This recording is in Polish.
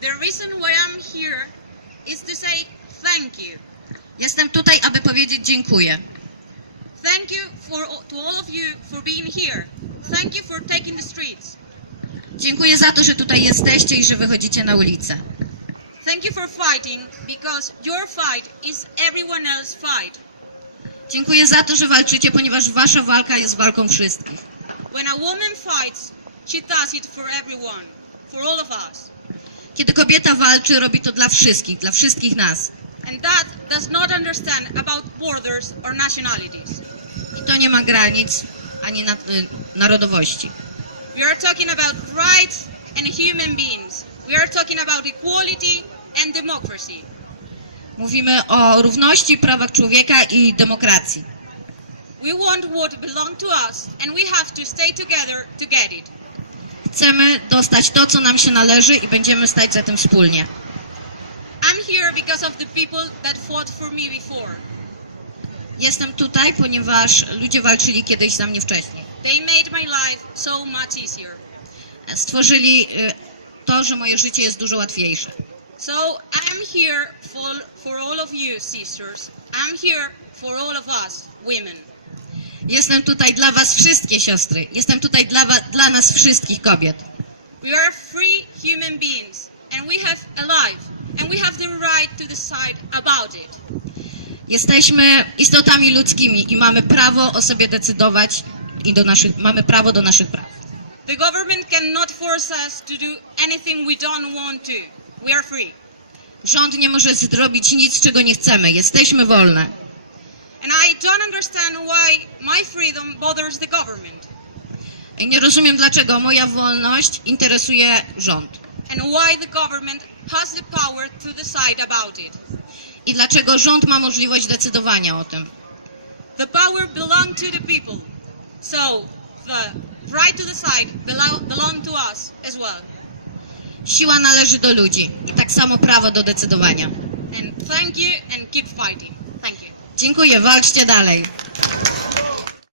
The reason why I'm here is to say thank you. Jestem tutaj, aby powiedzieć dziękuję. Thank you to all of you for being here. Thank you for taking the streets. Dziękuję za to, że tutaj jesteście i że wychodzicie na ulicę. Thank you for fighting, because your fight is everyone else's fight. Dziękuję za to, że walczycie, ponieważ wasza walka jest walką wszystkich. When a woman fights, she does it for everyone, for all of us. Kiedy kobieta walczy, robi to dla wszystkich nas. And that does not understand about borders or nationalities. I to nie ma granic ani narodowości. We are talking about rights and human beings. We are talking about equality and democracy. Mówimy o równości, prawach człowieka i demokracji. We want what belongs to us, and we have to stay together to get it. Chcemy dostać to, co nam się należy i będziemy stać za tym wspólnie. I'm here because of the people that fought for me before. Jestem tutaj, ponieważ ludzie walczyli kiedyś za mnie wcześniej. They made my life so much easier. Stworzyli to, że moje życie jest dużo łatwiejsze. So I'm here for all of you sisters. I'm here for all of us women. Jestem tutaj dla was wszystkie siostry. Jestem tutaj dla nas wszystkich kobiet. We are free human beings and we have a life and we have the right to decide about it. Jesteśmy istotami ludzkimi i mamy prawo o sobie decydować i mamy prawo do naszych praw. The government cannot force us to do anything we don't want to. We are free. Rząd nie może zrobić nic, czego nie chcemy. Jesteśmy wolne. And I don't understand why my freedom bothers the government. I nie rozumiem, dlaczego moja wolność interesuje rząd. And why the government has the power to decide about it. I dlaczego rząd ma możliwość decydowania o tym. The power belongs to the people. So the right to decide belongs to us as well. Siła należy do ludzi i tak samo prawo do decydowania. And thank you and keep fighting. Thank you. Dziękuję, walczcie dalej.